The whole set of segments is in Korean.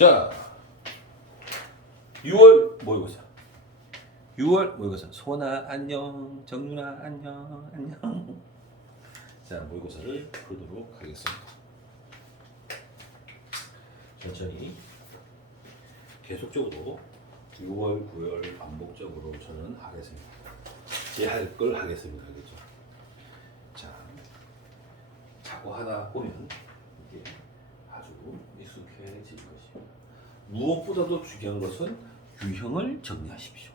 자, 6월 모의고사. 6월 모의고사. 소나 안녕, 정윤아 안녕, 안녕. 자, 모의고사를 풀도록 하겠습니다. 천천히 계속적으로 6월, 9월 반복적으로 저는 하겠습니다. 제 할 걸 하겠습니다. 알겠죠? 자, 자꾸 하다 보면 이게 아주 익숙해질 것입니다. 무엇보다도 중요한 것은 유형을 정리하십시오.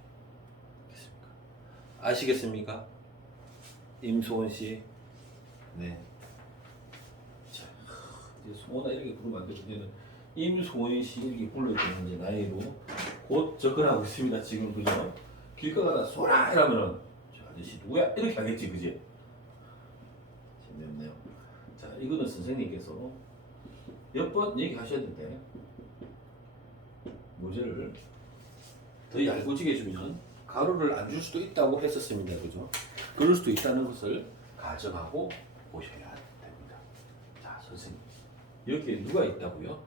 알겠습니까? 아시겠습니까? 임소원 씨. 네. 자, 이제 소원아 이렇게 부르면 안 되고 이제는 임소원 씨 이렇게 불러야 되는 이제 나이로 곧 접근하고 있습니다. 지금 그죠? 길 가다가 소라 이러면은 저 아저씨 누구야? 이렇게 하겠지, 그지? 재미없네요. 자, 이거는 선생님께서 몇 번 얘기하셨는데 문제를 더 얄궂게 해주면 가루를 안 줄 수도 있다고 했었습니다. 그죠? 그럴 수도 있다는 것을 가정하고 보셔야 됩니다. 자, 선생님. 여기에 누가 있다고요?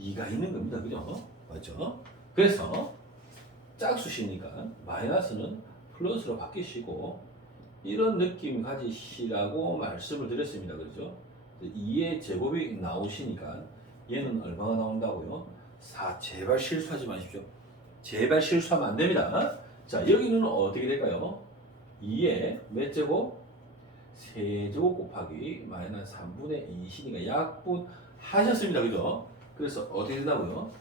2가 있는 겁니다. 그죠? 맞죠? 그래서 짝수시니까 마이너스는 플러스로 바뀌시고 이런 느낌 가지시라고 말씀을 드렸습니다. 그렇죠? 2의 제곱이 나오시니까 얘는 얼마가 나온다고요? 4. 제발 실수하지 마십시오. 제발 실수하면 안 됩니다. 자, 여기는 어떻게 될까요? 2의 몇 제곱? 세제곱 곱하기 마이너스 3분의 2시니까 약분 하셨습니다. 그죠? 그래서 어떻게 된다고요?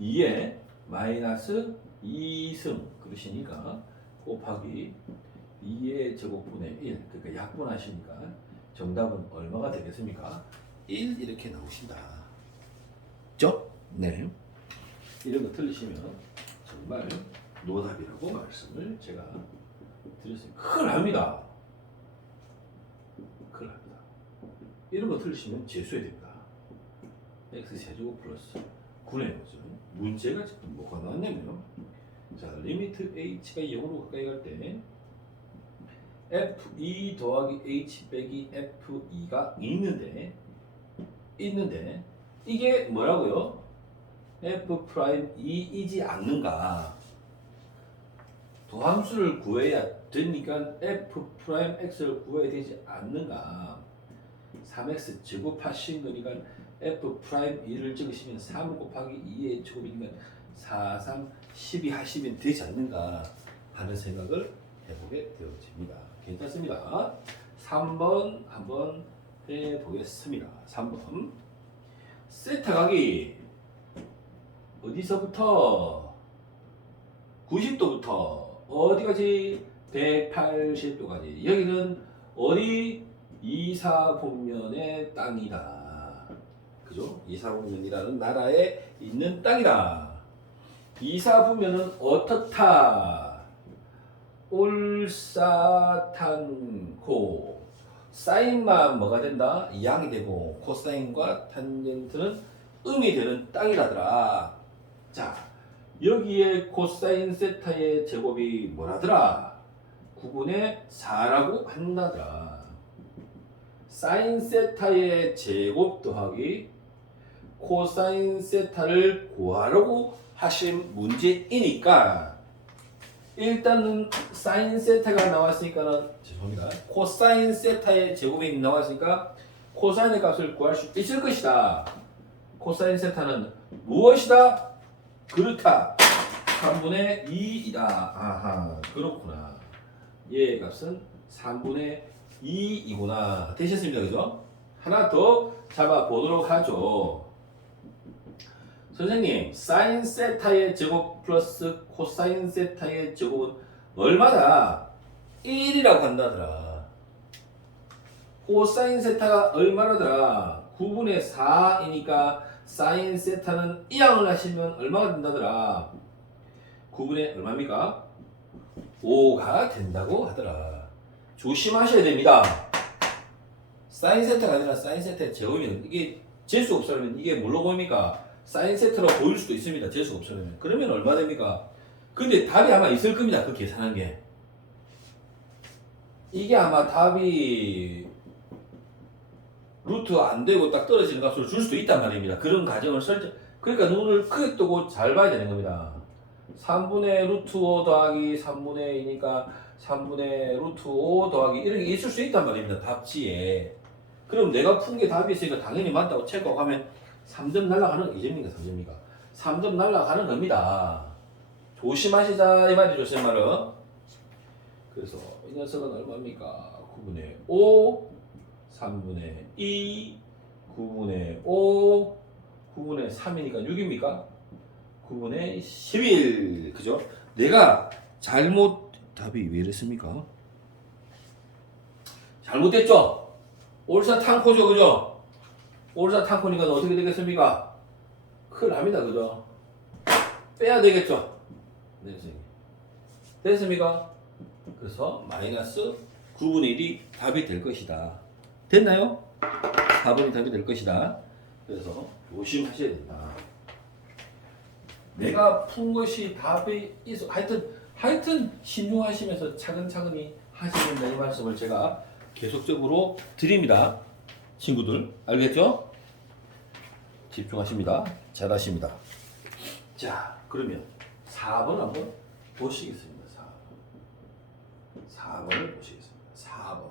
2의 마이너스 2승 그러시니까 곱하기 2의 제곱분의 1 그러니까 약분하시니까 정답은 얼마가 되겠습니까? 1 이렇게 나오신다. 죠? 네. 이런 거 틀리시면 정말 노답이라고 말씀을 제가 드렸습니다. 큰일 납니다. 큰일 납니다. 이런 거 틀리시면 재수해야 됩니다. x제곱 플러스 9네요. 문제가 지금 뭐가 나왔냐면 자, 리미트 h가 0으로 가까이 갈 때 f2 더하기 h 빼기 f2가 있는데 이게 뭐라고요? f'2이지 않는가? 도함수를 구해야 되니까 f'x를 구해야 되지 않는가? 3x 제곱하신 거니까 f'2를 적으시면 3 곱하기 2의 제곱이니까 4, 3, 12 하시면 되지 않는가 하는 생각을 해보게 되어집니다. 괜찮습니다. 3번 한번 해보겠습니다. 3번 세타 각이 어디서부터 90도부터 어디까지 180도까지 여기는 어디 이사분면의 땅이다. 그죠? 이사분면이라는 나라에 있는 땅이다. 이사분면은 어떻다? 올사탄코 사인만 뭐가 된다? 양이 되고 코사인과 탄젠트는 음이 되는 땅이라더라. 자, 여기에 코사인 세타의 제곱이 뭐라더라? 9분의 4라고 한다더라. 사인 세타의 제곱 더하기 코사인 세타를 구하라고 하신 문제이니까 일단은 사인 세타가 나왔으니까는 죄송합니다. 코사인 세타의 제곱이 나왔으니까 코사인의 값을 구할 수 있을 것이다. 코사인 세타는 무엇이다? 그렇다. 3분의 2이다. 아하, 그렇구나. 얘의 값은 3분의 2이구나. 되셨습니다. 그죠? 하나 더 잡아보도록 하죠. 선생님, 사인 세타의 제곱 플러스 코사인 세타의 제곱은 얼마다? 1이라고 한다더라. 코사인 세타가 얼마라더라? 9분의 4이니까 사인 세타는 이항을 하시면 얼마가 된다더라? 9분의 얼마입니까? 5가 된다고 하더라. 조심하셔야 됩니다. 사인 세타가 아니라 사인 세타의 제곱이면 이게 재수가 없으면 이게 뭘로 보입니까? 사인 세타로 보일 수도 있습니다. 재수가 없으면. 그러면 얼마 됩니까? 근데 답이 아마 있을 겁니다. 그 계산한 게. 이게 아마 답이 루트 안 되고 딱 떨어지는 값을 줄 수도 있단 말입니다. 그런 가정을 그러니까 눈을 크게 뜨고 잘 봐야 되는 겁니다. 3분의 루트 5 더하기 3분의 2니까 3분의 루트 5 더하기 이런 게 있을 수 있단 말입니다. 답지에. 그럼 내가 푼 게 답이 있으니까 당연히 맞다고 체크하면 3점 날아가는 2점입니까? 3점입니까? 3점 날아가는 겁니다. 조심하시자 이 말이죠, 제 말은. 그래서 이 녀석은 얼마입니까? 9분의 5, 3분의 2, 9분의 5, 9분의 3이니까 6입니까? 9분의 11. 그죠? 내가 답이 왜 이랬습니까? 잘못됐죠? 올사탕코죠, 그죠? 올사탕코니까 어떻게 되겠습니까? 큰일 납니다, 그죠? 빼야 되겠죠? 네, 선생님. 됐습니까? 그래서 마이너스 9분의 1이 답이 될 것이다. 됐나요? 4번이 답이 될 것이다. 그래서 조심하셔야 된다. 내가 푼 것이 답이 있어. 하여튼 신중하시면서 차근차근히 하시는 이 말씀을 제가 계속적으로 드립니다. 친구들 알겠죠? 집중하십니다. 잘하십니다. 자, 그러면 4번 한번 보시겠습니다. 4번을 보시겠습니다. 4번.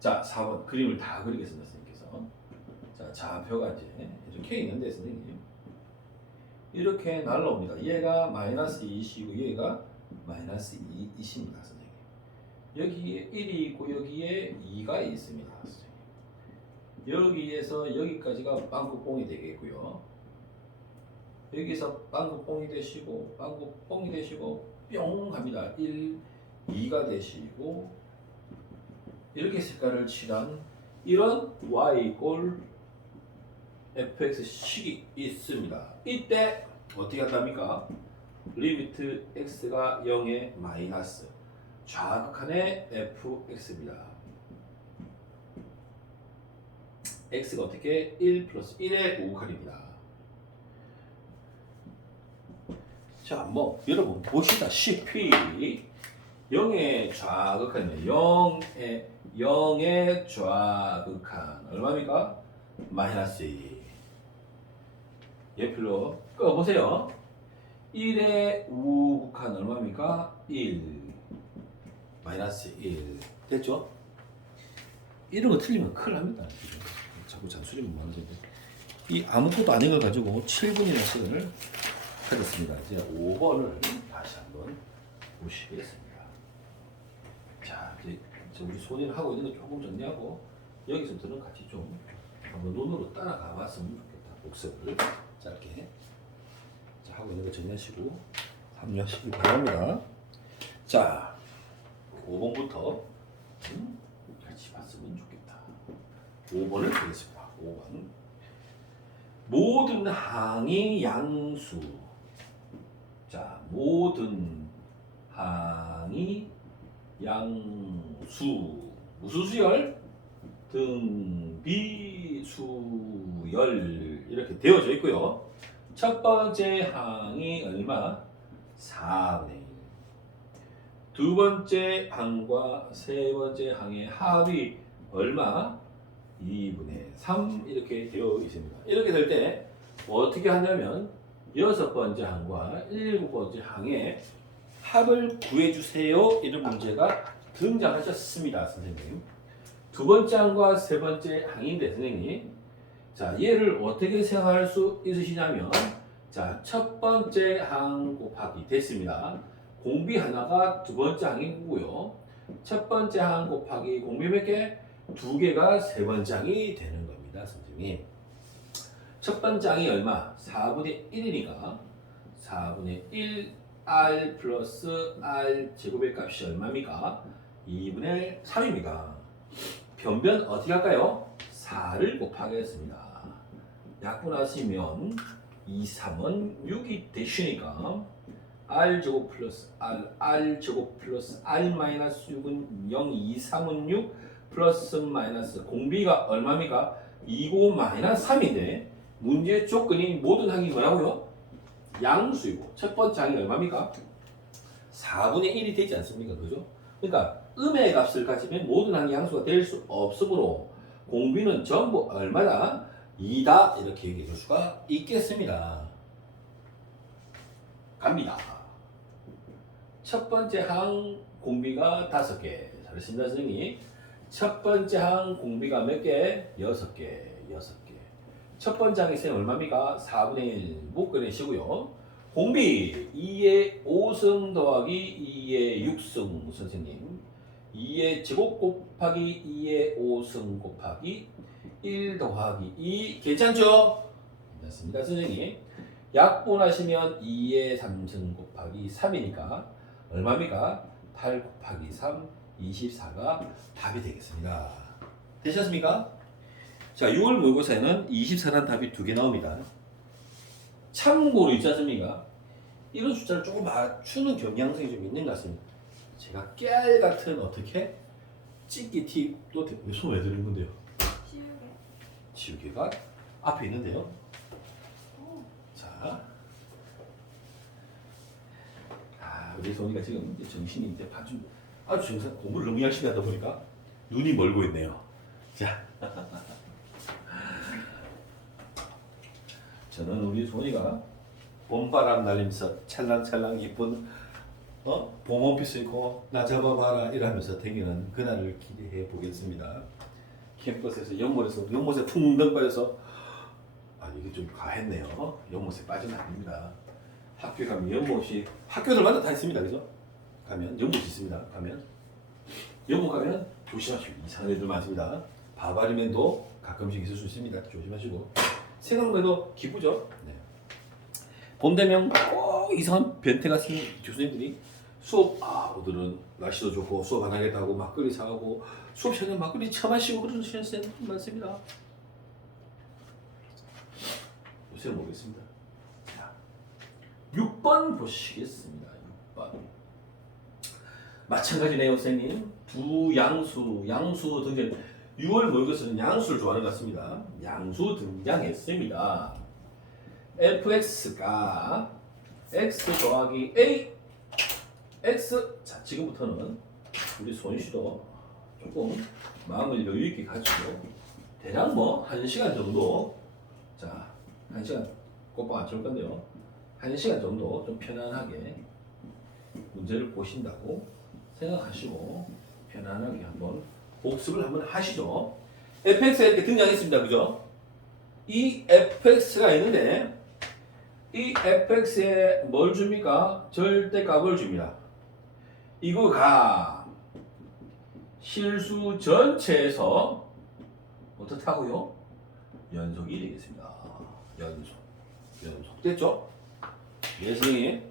자, 4번 그림을 다 그리겠습니다. 선생님께서. 자, 좌표가 이제 이렇게 있는데 선생님 이렇게 날라옵니다. 얘가 마이너스 2이고 얘가 마이너스 2이십니다. 선생님. 여기에 1이 있고 여기에 2가 있습니다. 선생님. 여기에서 여기까지가 빵꾸뽕이 되겠고요. 여기서 빵꾸뽕이 되시고 빵꾸뽕이 되시고 뿅 합니다. 1, 2가 되시고 이렇게 색깔을 칠한 이런 y 꼴 fx식이 있습니다. 이때 어떻게 한답니까? 리미트 x가 0에 마이너스 좌극한의 fx입니다. x가 어떻게 1 플러스 1의 우극한입니다. 자, 뭐 여러분 보시다시피 0의 좌극한이에요. 0의 좌극한 얼마입니까? 마이너스 2. 옆으로 꺼보세요. 1의 우극한 얼마입니까? 1. 마이너스 1. 됐죠? 이런 거 틀리면 큰일 납니다. 자꾸 잔소리만 하는데. 이 아무것도 아닌 걸 가지고 7분이라는 시간을 하겠습니다. 이제 5번을 다시 한번 보시겠습니다. 자, 이제 우리 손이를 하고 있는 거 조금 정리하고 여기서부터는 같이 좀 한번 눈으로 따라가 봤으면 좋겠다. 복습을 짧게 자, 하고 있는 거 정리하시고 합류하시길 바랍니다. 자, 5번부터 같이 봤으면 좋겠다. 5번을 보겠습니다. 5번 모든 항이 양수. 자, 모든 항이 양수. 무슨 수열? 등비수열 이렇게 되어져 있고요. 첫 번째 항이 얼마? 4분의 1. 두 번째 항과 세 번째 항의 합이 얼마? 2분의 3 이렇게 되어 있습니다. 이렇게 될 때 어떻게 하냐면 여섯 번째 항과 일곱 번째 항의 합을 구해주세요. 이런 문제가 등장하셨습니다. 선생님. 두 번째 항과 세 번째 항인데 선생님. 자, 얘를 어떻게 생각할 수 있으시냐면 자, 첫 번째 항 곱하기 됐습니다. 공비 하나가 두 번째 항이고요. 첫 번째 항 곱하기 공비 몇 개? 두 개가 세 번째 항이 되는 겁니다. 선생님. 첫 번째 항이 얼마? 4분의 1이니까 4분의 1 r 플러스 r 제곱의 값이 얼마입니까? 2분의 3입니다. 변변 어떻게 할까요? 4를 곱하겠습니다. 약분하시면 2, 3은 6이 되시니까 r제곱 플러스 r제곱 플러스 r 마이너스 6은 0, 2, 3은 6 플러스 마이너스 공비가 얼마입니까? 2고 마이너스 3인데 문제의 조건이 모든 항이 뭐라고요? 양수이고 첫 번째 항이 얼마입니까? 4분의 1이 되지 않습니까? 그죠? 그러니까 음의 값을 가지면 모든 항이 양수가 될 수 없으므로 공비는 전부 얼마다? 2다 이렇게 얘기해 줄 수가 있겠습니다. 갑니다. 첫 번째 항 공비가 5개. 잘했습니다, 선생님. 첫 번째 항 공비가 몇 개? 6개. 6개. 첫 번째 항의 셈 얼마입니까? 4분의 1 묶어내시고요. 공비 2의 5승 더하기 2의 6승 선생님. 2의 제곱 곱하기 2의 5승 곱하기 1 더하기 2 괜찮죠? 괜찮습니다, 선생님. 약분하시면 2의 3승 곱하기 3이니까 얼마입니까? 8 곱하기 3, 24가 답이 되겠습니다. 되셨습니까? 자, 6월 모의고사에는 24라는 답이 2개 나옵니다. 참고로 있지 않습니까? 이런 숫자를 조금 맞추는 경향성이 좀 있는 것 같습니다. 제가 깨알 같은 어떻게 찍기 팁도 손 왜 드는 건데요? 지우개가 앞에 있는데요. 자, 우리 소니가 지금 이제 정신이 이제 아주 정상 공부를 너무 열심히 하다 보니까 눈이 멀고 있네요. 자, 저는 우리 소니가 봄바람 날리면서 찰랑찰랑 이쁜 봄원피스 입고 나 잡아봐라 이러면서 다니는 그날을 기대해 보겠습니다. 캠퍼스에서 연못에 퉁덩 빠져서 이게 좀 과했네요. 연못에 빠지면 안 됩니다. 학교 가면 연못이 학교들마다 다 있습니다. 그죠? 가면 연못이 있습니다. 연못 가면 조심하시고 이상한 애들 많습니다. 바바리맨도 가끔씩 있을 수 있습니다. 조심하시고 생각만 해도 기쁘죠? 네. 봄 되면 꼭 이상한 변태 같은 교수님들이 수업 오늘은 날씨도 좋고 수업 안 하겠다고 막걸리 사가고 수업 시간에 막걸리 처마시고 그러는 선생님들 많습니다. 요새 모르겠습니다. 자, 6번 보시겠습니다. 6번 마찬가지네요, 선생님. 양수 등장. 6월 모의고사는 양수를 좋아하는 것 같습니다. 양수 등장했습니다. fx가 x 더하기 a x. 자, 지금부터는 우리 손씨도 조금 마음을 여유 있게 가지고 대략 1시간 정도, 자, 1시간 꼬박 안 줄 건데요. 1시간 정도 좀 편안하게 문제를 보신다고 생각하시고 편안하게 한번 복습을 한번 하시죠. fx가 이렇게 등장했습니다. 그죠? 이 fx가 있는데 이 fx에 뭘 줍니까? 절대값을 줍니다. 이거가 실수 전체에서 어떻다고요? 연속이 되겠습니다. 연속 됐죠? 네, 선생님.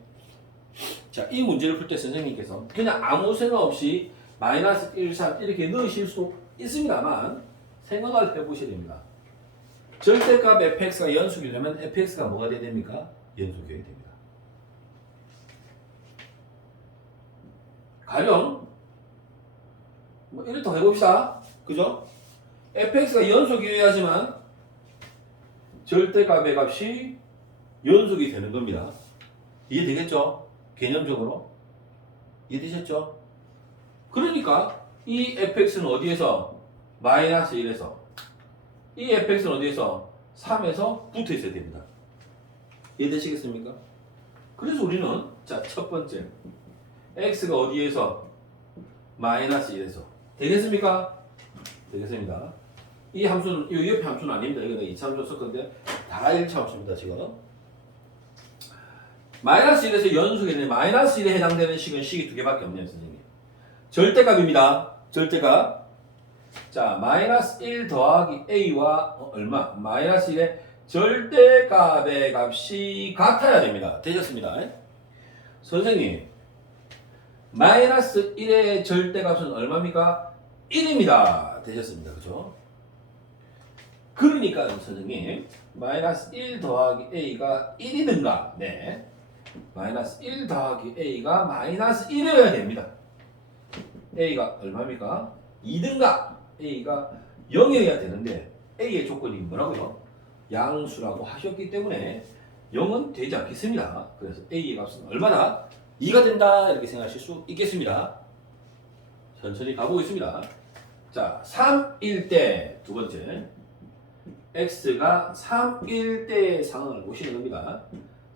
자, 이 문제를 풀 때 선생님께서 그냥 아무 생각 없이 마이너스 1, 3 이렇게 넣으실 수도 있습니다만 생각을 해보셔야 됩니다. 절대값 fx가 연속이려면 fx가 뭐가 돼야 됩니까? 연속이어야 됩니다. 가령 이렇게 해봅시다. 그죠? fx가 연속이어야지만 절대값의 값이 연속이 되는 겁니다. 이해되겠죠? 개념적으로 이해되셨죠? 그러니까 이 fx는 어디에서? 마이너스 1에서 이 fx는 어디에서? 3에서 붙어 있어야 됩니다. 이해되시겠습니까? 그래서 우리는 자, 첫 번째 x가 어디에서? 마이너스 1에서 되겠습니까? 되겠습니다. 이 함수는 이 옆에 함수는 아닙니다. 이거 내가 2차 함수 썼건데 다 1차 함수입니다. 지금 마이너스 1에서 연속이네. 마이너스 1에 해당되는 식은 식이 2개밖에 없네요, 선생님. 절대값입니다. 절대값. 자, 마이너스 1 더하기 a와 얼마? 마이너스 1의 절대값의 값이 같아야 됩니다. 되셨습니다. 선생님, 마이너스 1의 절대값은 얼마입니까? 1입니다. 되셨습니다. 그죠? 그러니까 선생님, 마이너스 1 더하기 a가 1이든가, 네. 마이너스 1 더하기 a가 마이너스 1이어야 됩니다. a가 얼마입니까? 2든가 a가 0이어야 되는데 a의 조건이 뭐라고요? 양수라고 하셨기 때문에 0은 되지 않겠습니다. 그래서 a의 값은 얼마나? 2가 된다 이렇게 생각하실 수 있겠습니다. 천천히 가보겠습니다. 자, 3일 때 두 번째 x가 3일 때의 상황을 보시는 겁니다.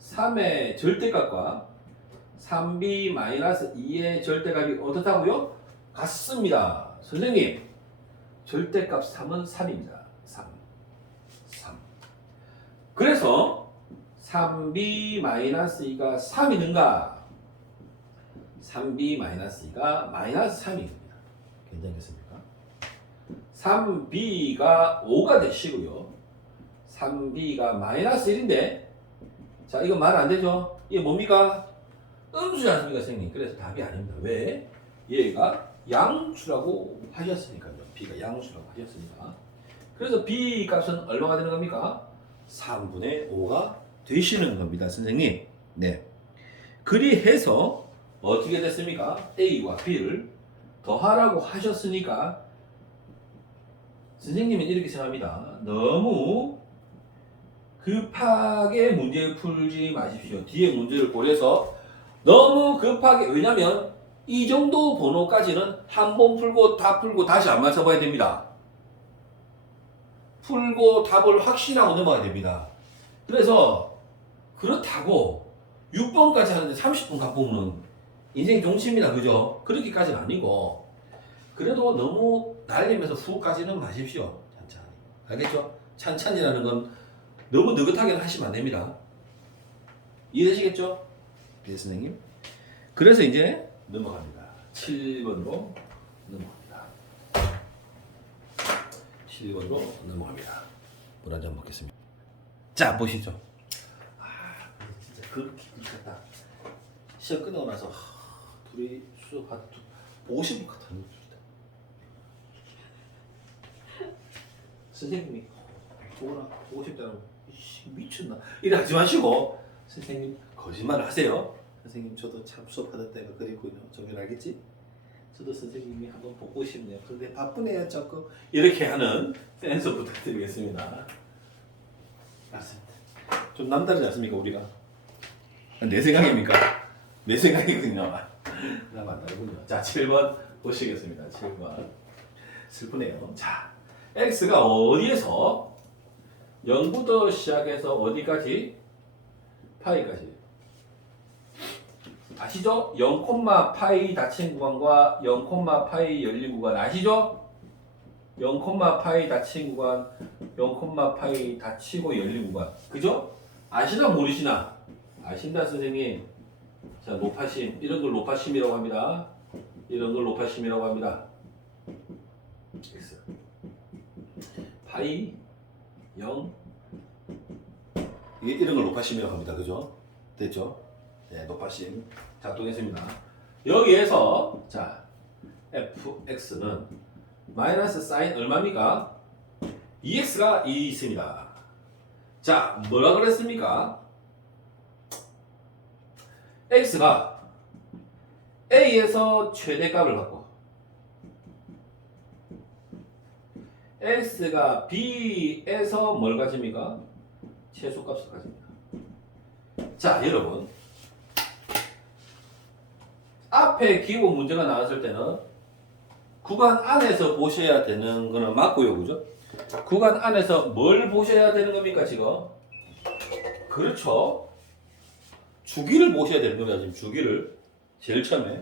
3의 절대값과 3b-2의 절대값이 어떻다고요? 같습니다. 선생님, 절대값 3은 3입니다. 3. 그래서 3b-2가 3이든가 3b-2가 -3입니다. 괜찮겠습니까? 3b가 5가 되시고요. 3b가 -1인데 자, 이거 말 안 되죠? 이게 뭡니까? 음수지 않습니까, 선생님? 그래서 답이 아닙니다. 왜? 얘가 양수라고 하셨으니까요. b가 양수라고 하셨으니까. 그래서 b 값은 얼마가 되는 겁니까? 3분의 5가 되시는 겁니다, 선생님. 네. 그리해서 어떻게 됐습니까? a와 b를 더하라고 하셨으니까 선생님은 이렇게 생각합니다. 너무 급하게 문제를 풀지 마십시오. 뒤에 문제를 고려해서 너무 급하게, 왜냐면 이 정도 번호까지는 한 번 풀고 다 풀고 다시 안 맞춰봐야 됩니다. 풀고 답을 확신하고 넘어가야 됩니다. 그래서 그렇다고 6번까지 하는데 30분 갖고 오는 인생 종치입니다. 그죠? 그렇게까지는 아니고 그래도 너무 날리면서 훅까지는 마십시오. 찬찬히. 알겠죠? 찬찬히라는 건 너무 느긋하게는 하시면 안 됩니다. 이해되시겠죠? 네, 선생님. 그래서 이제 넘어갑니다. 7번으로 넘어갑니다. 7번으로 넘어갑니다. 물 한 잔 먹겠습니다. 자, 보시죠. 진짜 그렇게 미쳤다. 시험 끝나고 나서 둘이 수업 보고 싶은 것 같은 둘이다. 선생님이 보거나 보고 싶다고 미쳤나? 이래 하지 마시고 선생님 거짓말 하세요. 선생님 저도 참 수업하던 때가 그랬군요. 정말 알겠지? 저도 선생님이 한번 보고 싶네요. 그런데 바쁘네요 자꾸. 이렇게 하는 센스 부탁드리겠습니다. 맞습니다. 좀 남다르지 않습니까 우리가? 내 생각입니까? 내 생각이군요. 나 맞다군요. 자 7번 보시겠습니다. 7번 슬프네요. 자 x가 어디에서 0부터 시작해서 어디까지? 파이까지. 아시죠? 0,파이 닫힌 구간과 0,파이 열린 구간 아시죠? 0,파이 닫힌 구간, 0,파이 닫히고 열린 구간. 그죠? 아시나 모르시나? 아신다 선생님. 자, 노파심. 이런 걸 노파심이라고 합니다. 이런 걸 노파심이라고 합니다. X. 파이 0 이런 걸 노파심이라고 합니다. 그죠? 됐죠? 네, 노파심 작동했습니다. 여기에서 자 fx는 마이너스 사인 얼마입니까? 2x가 2 있습니다. 자, 뭐라 그랬습니까? x가 a에서 최대값을 갖고 x가 b에서 뭘 가집니까? 최소값을 가집니다. 자, 여러분 앞에 기본 문제가 나왔을 때는 구간 안에서 보셔야 되는 거는 맞고요. 그죠? 구간 안에서 뭘 보셔야 되는 겁니까 지금? 그렇죠. 주기를 보셔야 되는 겁니다. 지금 주기를 제일 처음에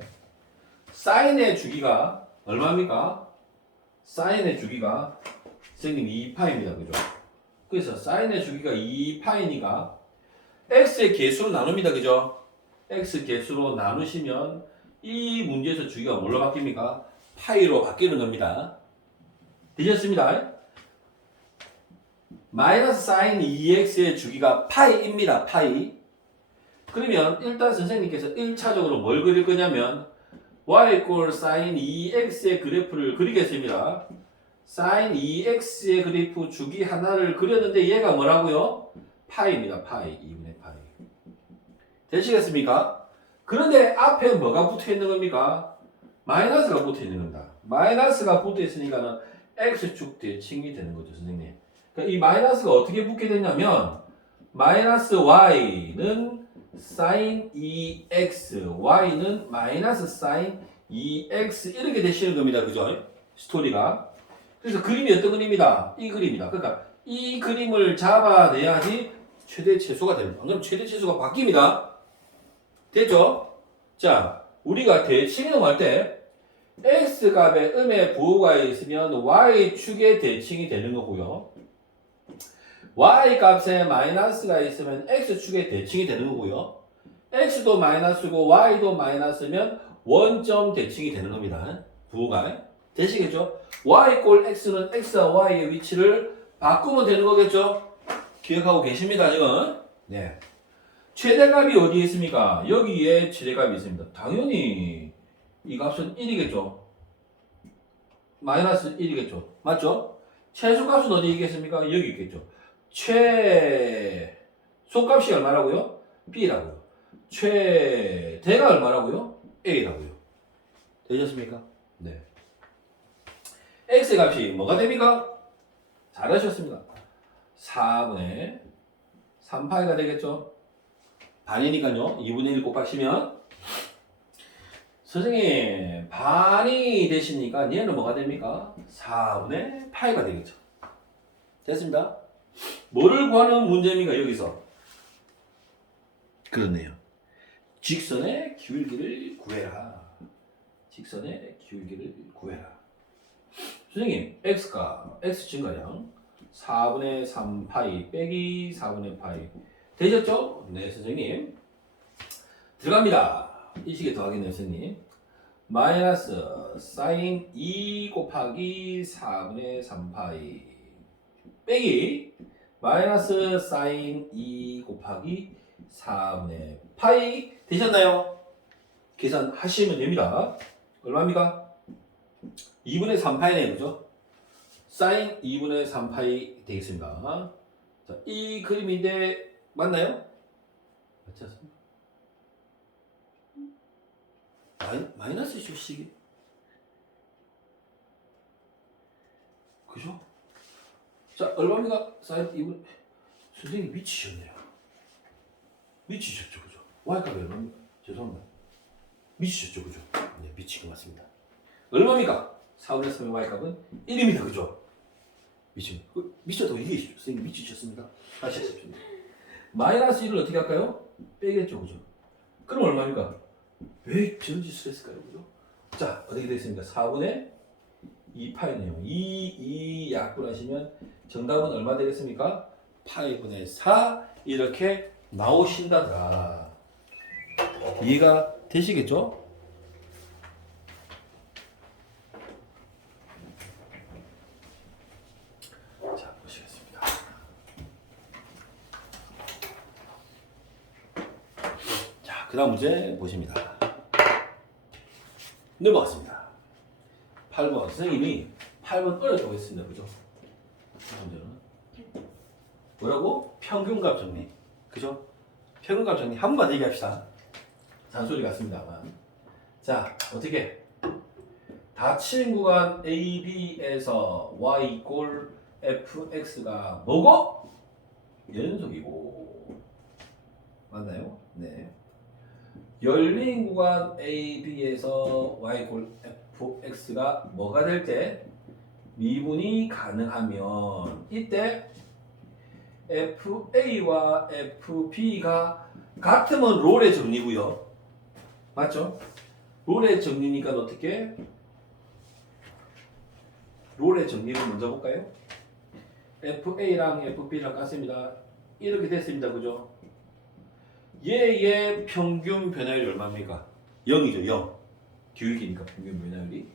사인의 주기가 얼마입니까? 사인의 주기가 선생님 2파입니다. 그죠? 그래서 사인의 주기가 2파이니까 x의 개수로 나눕니다. 그죠? x 개수로 나누시면 이 문제에서 주기가 뭘로 바뀝니까? 파이로 바뀌는 겁니다. 되셨습니다? 마이너스 사인 2x의 주기가 파이입니다. 파이. 그러면 일단 선생님께서 1차적으로 뭘 그릴 거냐면 y equal sin 2x의 그래프를 그리겠습니다. sin 2x의 그래프 주기 하나를 그렸는데 얘가 뭐라고요? 파이입니다. 파이. 2분의 파이. 되시겠습니까? 그런데 앞에 뭐가 붙어 있는 겁니까? 마이너스가 붙어 있는 겁니다. 마이너스가 붙어 있으니까는 x축 대칭이 되는 거죠, 선생님. 그러니까 이 마이너스가 어떻게 붙게 되냐면 마이너스 y는 sin 2x, y는 마이너스 sin 2x 이렇게 되시는 겁니다. 그죠? 스토리가. 그래서 그림이 어떤 그림이다? 이 그림이다. 그러니까 이 그림을 잡아내야지 최대 최소가 됩니다. 안 그러면 최대 최소가 바뀝니다. 됐죠? 자, 우리가 대칭 이동할 때 x값의 음의 부호가 있으면 y축의 대칭이 되는 거고요. y값에 마이너스가 있으면 x축의 대칭이 되는 거고요. x도 마이너스고 y도 마이너스면 원점 대칭이 되는 겁니다. 부호가. 되시겠죠? y 꼴 x는 x와 y의 위치를 바꾸면 되는 거겠죠? 기억하고 계십니다, 지금? 네. 최대값이 어디에 있습니까? 여기에 최대값이 있습니다. 당연히 이 값은 1이겠죠? 마이너스 1이겠죠? 맞죠? 최소값은 어디에 있겠습니까? 여기 있겠죠? 최소값이 얼마라고요? b라고요. 최대가 얼마라고요? a라고요. 되셨습니까? 네. x 값이 뭐가 됩니까? 잘하셨습니다. 4분의 3파이가 되겠죠? 반이니까요. 2분의 1 곱하시면 선생님 반이 되시니까 얘는 뭐가 됩니까? 4분의 파이가 되겠죠. 됐습니다. 뭐를 구하는 문제입니까? 여기서 그렇네요. 직선의 기울기를 구해라. 직선의 기울기를 구해라. 선생님 x가 x 증가량 4분의 3파이 빼기 4분의 파이 되셨죠? 네 선생님. 들어갑니다. 이 식에 더하겠네요 선생님. 마이너스 사인 2 곱하기 4분의 3파이 빼기 마이너스 사인 2 곱하기 4분의 파이 되셨나요? 계산하시면 됩니다. 얼마입니까? 2분의 3파이네요. 그죠? 사인 2분의 3파이 되겠습니다. 자, 이 그림인데 맞나요? 맞지 않습니까? 마이너스 식이 그죠? 자, 얼마입니까? 사인 2분 선생님 미치셨네요. 미치셨죠, 그죠? y값이 얼마입니까? 죄송합니다. 미치셨죠, 그죠? 네, 미친 것 같습니다. 얼마입니까? 4분의 3의 y값은 1입니다, 그죠? 미쳤다고 얘기해주죠. 선생님 미치셨습니다. 다시 하십시오. 마이너스 1을 어떻게 할까요? 빼겠죠, 그죠? 그럼 얼마입니까? 왜 저런 짓을 했을까요, 그죠? 자, 어떻게 되겠습니까? 4분의 2파이네요. 2 약분하시면 정답은 얼마 되겠습니까? 파이분의 4 이렇게 나오신다더라. 이해가 되시겠죠? 자, 보시겠습니다. 자, 그 다음 문제 보십니다. 넘어갔습니다. 8번. 선생님이 8번 어렵다고 했습니다. 그죠? 문제는 뭐라고? 평균값 정리. 그죠? 평균값 정리 한 번만 얘기합시다. 잔소리 같습니다만. 자, 어떻게? 닫힌 구간 AB에서 y 꼴 fx가 뭐고? 연속이고. 맞나요? 네. 열린 구간 AB에서 y 꼴 fx가 뭐가 될 때? 미분이 가능하면 이때 FA와 FB가 같으면 롤의 정리고요. 맞죠? 롤의 정리니까 어떻게? 롤의 정리를 먼저 볼까요? FA랑 FB랑 같습니다. 이렇게 됐습니다. 그죠? 얘의 평균 변화율이 얼마입니까? 0이죠. 0. 기울기니까 평균 변화율이.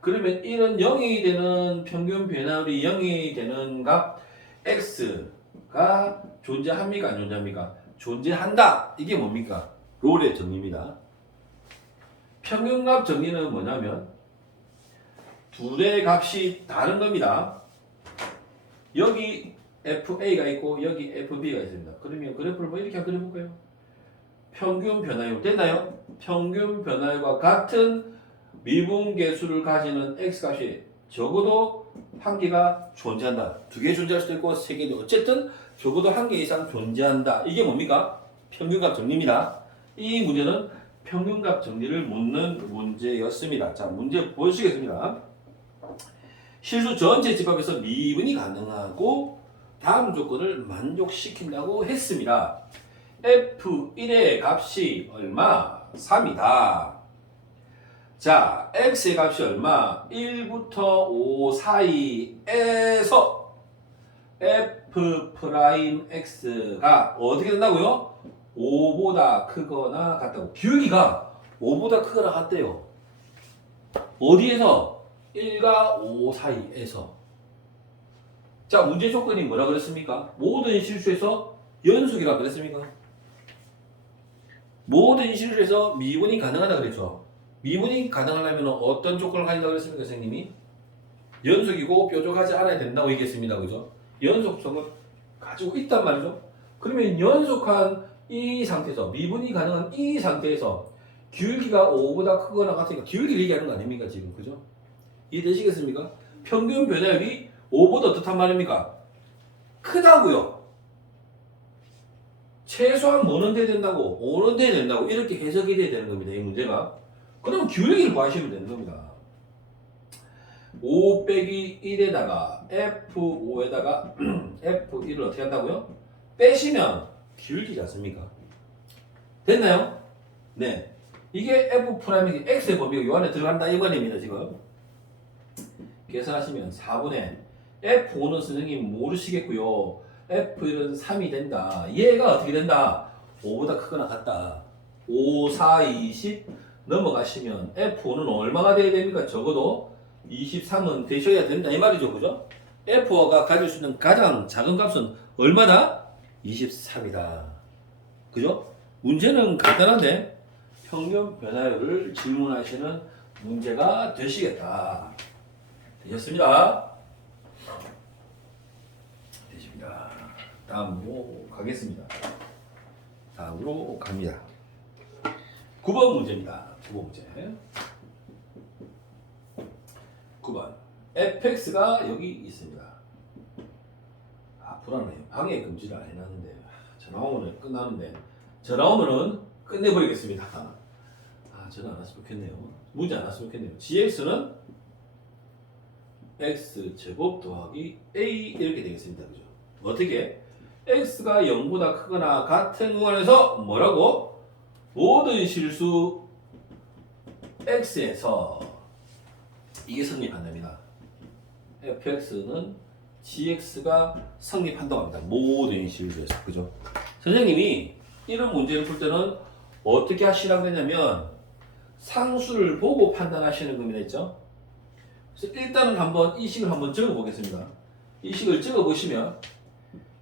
그러면 이런 0이 되는 평균 변화율이 0이 되는 값 X가 존재합니까? 안 존재합니까? 존재한다. 이게 뭡니까? 롤의 정리입니다. 평균값 정리는 뭐냐면 둘의 값이 다른 겁니다. 여기 FA가 있고 여기 FB가 있습니다. 그러면 그래프를 뭐 이렇게 그려볼까요? 평균 변화율 됐나요? 평균 변화율과 같은 미분계수를 가지는 x값이 적어도 한 개가 존재한다. 두 개 존재할 수도 있고 세 개도 어쨌든 적어도 한 개 이상 존재한다. 이게 뭡니까? 평균값 정리입니다. 이 문제는 평균값 정리를 묻는 문제였습니다. 자, 문제 보시겠습니다. 실수 전체 집합에서 미분이 가능하고 다음 조건을 만족시킨다고 했습니다. f1의 값이 얼마? 3이다. 자, x의 값이 얼마? 1부터 5 사이에서 f'x가 어떻게 된다고요? 5보다 크거나 같다고. 기울기가 5보다 크거나 같대요. 어디에서? 1과 5 사이에서. 자, 문제 조건이 뭐라 그랬습니까? 모든 실수에서 연속이라 그랬습니까? 모든 실수에서 미분이 가능하다 그랬죠. 미분이 가능하려면 어떤 조건을 가진다고 그랬습니까, 선생님이? 연속이고 뾰족하지 않아야 된다고 얘기했습니다. 그죠? 연속성을 가지고 있단 말이죠. 그러면 연속한 이 상태에서, 미분이 가능한 이 상태에서 기울기가 5보다 크거나 같으니까 기울기를 얘기하는 거 아닙니까, 지금? 그죠? 이해되시겠습니까? 평균 변화율이 5보다 어떻단 말입니까? 크다고요. 최소한 뭐는 돼야 된다고? 5는 돼야 된다고. 이렇게 해석이 돼야 되는 겁니다. 이 문제가. 그러면 기울기를 구하시면 되는 겁니다. 5 빼기 1에다가 F5에다가 F1을 어떻게 한다고요? 빼시면 기울기지 않습니까? 됐나요? 네. 이게 F'이 X의 범위가 요 안에 들어간다 이 말입니다. 지금. 계산하시면 4분의 F5는 선생님 모르시겠고요. F1은 3이 된다. 얘가 어떻게 된다? 5보다 크거나 같다. 5, 4, 20 넘어가시면 F5는 얼마가 돼야 됩니까? 적어도 23은 되셔야 된다 이 말이죠. 그죠? F5가 가질 수 있는 가장 작은 값은 얼마다? 23이다. 그죠? 문제는 간단한데 평균 변화율을 질문하시는 문제가 되시겠다. 되셨습니다. 되십니다. 다음으로 가겠습니다. 다음으로 갑니다. 9번 문제입니다. 9번 문제. 9번. fx가 여기 있습니다. 아, 불안해요. 방해 금지를 안 해놨는데. 전화 오면 끝나는데. 전화 오면은 끝내버리겠습니다. 아, 전화 안 왔으면 좋겠네요. 문제 안 왔으면 좋겠네요. gx는 x제곱 더하기 a 이렇게 되겠습니다. 그죠? 어떻게? x가 0보다 크거나 같은 구간에서 뭐라고? 모든 실수 x에서 이게 성립한답니다. fx는 gx가 성립한다고 합니다. 모든 실수에서. 그죠? 선생님이 이런 문제를 풀 때는 어떻게 하시라고 했냐면 상수를 보고 판단하시는 겁니다. 있죠? 그래서 일단은 한번 이 식을 한번 적어 보겠습니다. 이 식을 적어 보시면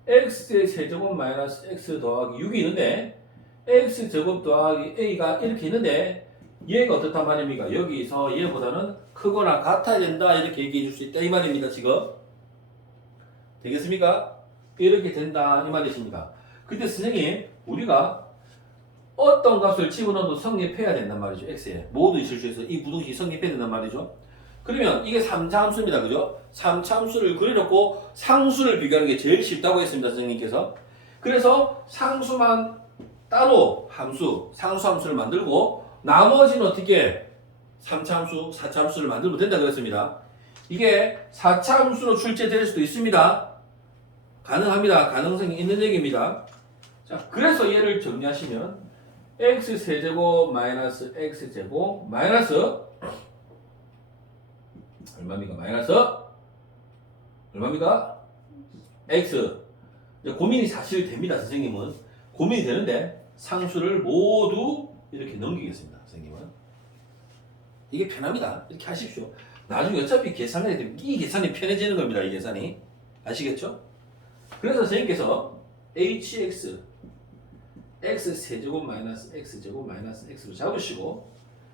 x의 세제곱 마이너스 x 더하기 6이 있는데 x제곱 더하기 a가 이렇게 있는데 얘가 어떻단 말입니까? 여기서 얘보다는 크거나 같아야 된다 이렇게 얘기해 줄 수 있다 이 말입니다. 지금 되겠습니까? 이렇게 된다 이 말이십니다. 근데 선생님 우리가 어떤 값을 집어넣어도 성립해야 된단 말이죠. x에 모든 실수에서 이 부등식이 성립해야 된단 말이죠. 그러면 이게 3차 함수입니다. 그죠? 3차 함수를 그려놓고 상수를 비교하는 게 제일 쉽다고 했습니다. 선생님께서. 그래서 상수만 따로 함수, 상수 함수를 만들고 나머지는 어떻게 3차 함수, 4차 함수를 만들면 된다 그랬습니다. 이게 4차 함수로 출제될 수도 있습니다. 가능합니다. 가능성이 있는 얘기입니다. 자, 그래서 얘를 정리하시면 x세제곱 마이너스 x제곱 마이너스 얼마입니까? 마이너스 얼마입니까? x. 고민이 사실 됩니다. 선생님은 고민이 되는데 상수를 모두 이렇게 넘기겠습니다. 선생님은 이게 편합니다. 이렇게 하십시오. 나중에 어차피 계산해야 되면 이 계산이 편해지는 겁니다. 이 계산이 아시겠죠? 그래서 선생님께서 hx x 세제곱 마이너스 x제곱 마이너스 x로 잡으시고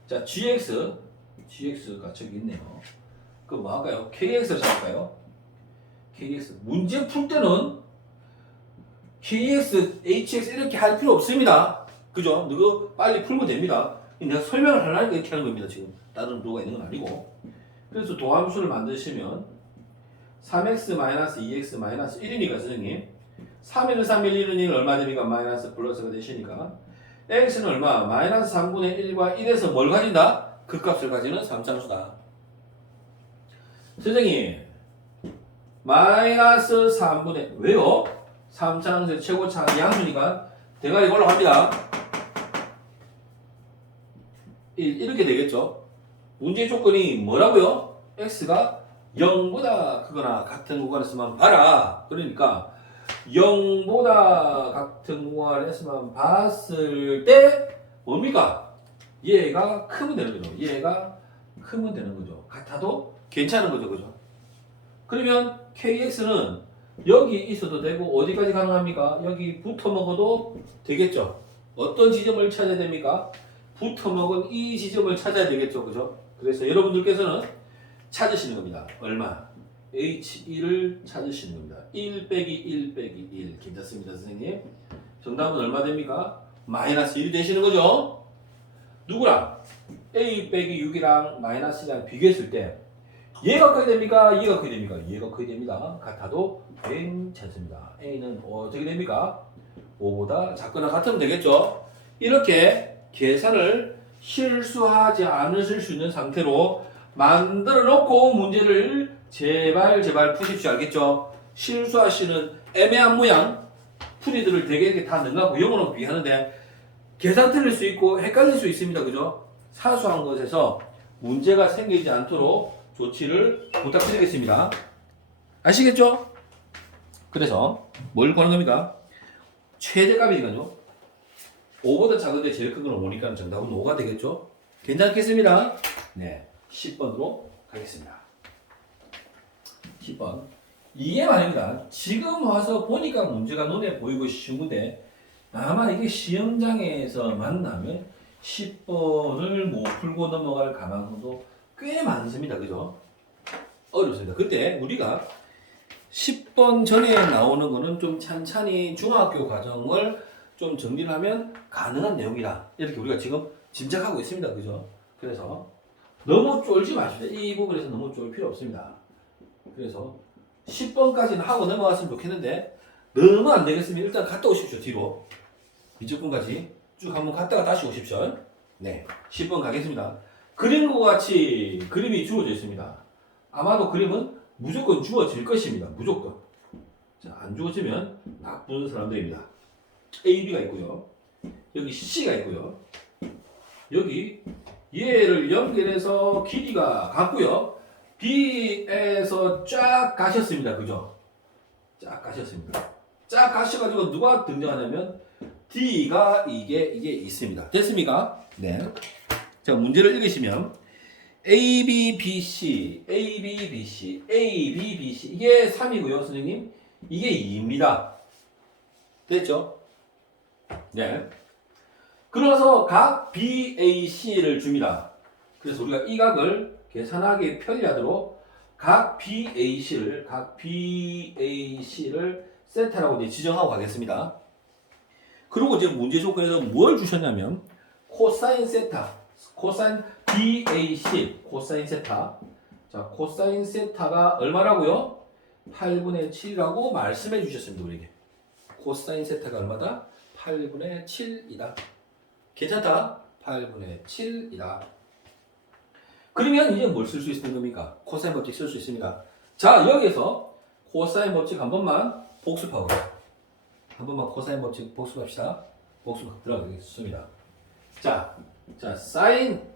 자 gx가 저기 있네요. 그 뭐 할까요? kx를 잡을까요? kx 문제 풀 때는 kx, hx 이렇게 할 필요 없습니다. 그죠? 너가 빨리 풀면 됩니다. 내가 설명을 하려니까 이렇게 하는 겁니다. 지금 다른 도가 있는 건 아니고. 그래서 도함수를 만드시면 3x-2x-1이니까 선생님 3일 3일 1은 1 얼마 됩니까? 마이너스 플러스가 되시니까 x는 얼마? 마이너스 3분의 1과 1에서 뭘 가진다? 그 값을 가지는 3차함수다. 선생님 마이너스 3분의 왜요? 3차항에서 최고차항 양수니까 대괄이 올라갑니다. 이렇게 되겠죠. 문제 조건이 뭐라고요? x가 0보다 크거나 같은 구간에서만 봐라. 그러니까 0보다 같은 구간에서만 봤을 때 뭡니까? 얘가 크면 되는 거죠. 얘가 크면 되는 거죠. 같아도 괜찮은 거죠. 그죠? 그러면 kx는 여기 있어도 되고 어디까지 가능합니까? 여기 붙어 먹어도 되겠죠. 어떤 지점을 찾아야 됩니까? 붙어 먹은 이 지점을 찾아야 되겠죠. 그죠? 그래서 여러분들께서는 찾으시는 겁니다. 얼마? h1을 찾으시는 겁니다. 1 빼기 1 빼기 1. 괜찮습니다, 선생님. 정답은 얼마 됩니까? 마이너스 1이 되시는 거죠. 누구랑? a 빼기 6이랑 마이너스 1이랑 비교했을 때 얘가 크게 됩니까? 얘가 크게 됩니까? 얘가 크게 됩니다. 같아도 괜찮습니다. a는 어떻게 됩니까? 5보다 작거나 같으면 되겠죠. 이렇게 계산을 실수하지 않으실 수 있는 상태로 만들어 놓고 문제를 제발 푸십시오. 알겠죠? 실수하시는 애매한 모양 풀이들을 되게 이렇게 다 넣어갖고 영어로 비하는데 계산 틀릴 수 있고 헷갈릴 수 있습니다. 그죠? 사소한 것에서 문제가 생기지 않도록 조치를 부탁드리겠습니다. 아시겠죠? 그래서 뭘 구하는 겁니까? 최대값이니까요. 5보다 작은데 제일 큰 건 5니까 정답은 5가 되겠죠? 괜찮겠습니다? 네, 10번으로 가겠습니다. 10번. 이게 말입니다. 지금 와서 보니까 문제가 눈에 보이고 쉬운 건데 아마 이게 시험장에서 만나면 10번을 못 풀고 넘어갈 가능성도 꽤 많습니다. 그죠? 어렵습니다. 그때 우리가 10번 전에 나오는 거는 좀 찬찬히 중학교 과정을 좀 정리를 하면 가능한 내용이다. 이렇게 우리가 지금 짐작하고 있습니다. 그죠? 그래서 너무 쫄지 마십시오. 이 부분에서 너무 쫄 필요 없습니다. 그래서 10번까지는 하고 넘어갔으면 좋겠는데 너무 안 되겠으면 일단 갔다 오십시오. 뒤로. 미적분까지 쭉 한번 갔다가 다시 오십시오. 네, 10번 가겠습니다. 그림과 같이 그림이 주어져 있습니다. 아마도 그림은 무조건 주어질 것입니다. 무조건. 자, 안 주어지면 나쁜 사람들입니다. A, B가 있고요. 여기 C가 있고요. 여기 얘를 연결해서 길이가 같고요. B에서 쫙 가셨습니다. 그죠? 쫙 가셨습니다. 쫙 가셔가지고 누가 등장하냐면 D가 이게 있습니다. 됐습니까? 네. 자, 문제를 읽으시면 A, B, B, C, A, B, B, C, A, B, B, C 이게 3이고요. 선생님. 이게 2입니다. 됐죠? 네. 그래서 각 BAC를 줍니다. 그래서 우리가 이 각을 계산하기 편리하도록 각 BAC를 세타라고 이제 지정하고 가겠습니다. 그리고 이제 문제 조건에서 뭘 주셨냐면 코사인 세타, 코사인 BAC, 코사인 세타. 자, 코사인 세타가 얼마라고요? 8분의 7이라고 말씀해 주셨습니다. 우리에게. 코사인 세타가 얼마다? 8분의 7이다. 괜찮다? 8분의 7이다. 그러면 이제 뭘 쓸 수 있는 겁니까? 코사인 법칙 쓸 수 있습니다. 자, 여기에서 코사인 법칙 한 번만 복습하고 한 번만 코사인 법칙 복습합시다. 복습 들어가겠습니다. 자, 사인